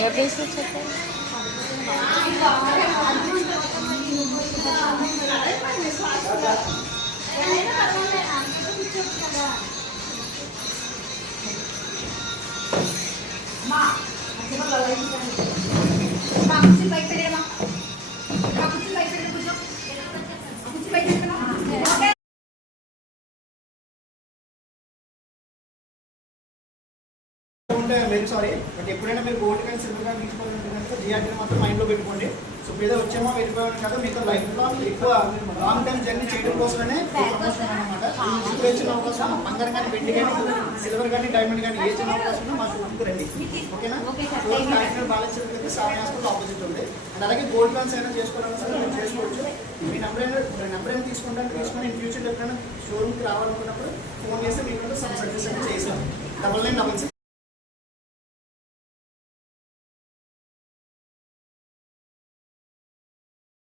ఏ place చెప్పండి. Very sorry, but ఎప్పుడైనా మీరు గోల్డ్ కానీ సిల్వర్ కానీ తీసుకోవాలంటే జిఆర్టీ మాత్రం మైండ్లో పెట్టుకోండి. సో ఏదో వచ్చామో వెళ్ళిపోయాను కదా, మీకు లైఫ్ లాంగ్ ఎక్కువ లాంగ్ టైం జర్నీ చేయడం కోసమే ప్రమోషన్ అనమాట. ఇప్పుడు వచ్చిన అవకాశం బంగారం కానీ, వెండి కానీ, సిల్వర్ కానీ, డైమండ్ కానీ ఏ చిన్న అవకాశం మా షోరూమ్కి రండి. ఓకేనా? షోరూమ్ కాకినాడ బాలెన్స్ అయితే సాయి హాస్పిటల్ ఆపోజిట్ ఉంది. అండ్ అలాగే గోల్డ్ కాన్స్ అయినా చేసుకోవాలని సరే మీరు చేసుకోవచ్చు. మీ నెంబర్ అయినా తీసుకొని ఇన్ ఫ్యూచర్ ఎప్పుడైనా షోరూమ్కి రావాలనుకున్నప్పుడు ఫోన్ చేస్తే మీకు సమ్ సజెషన్ చేసాం. 9966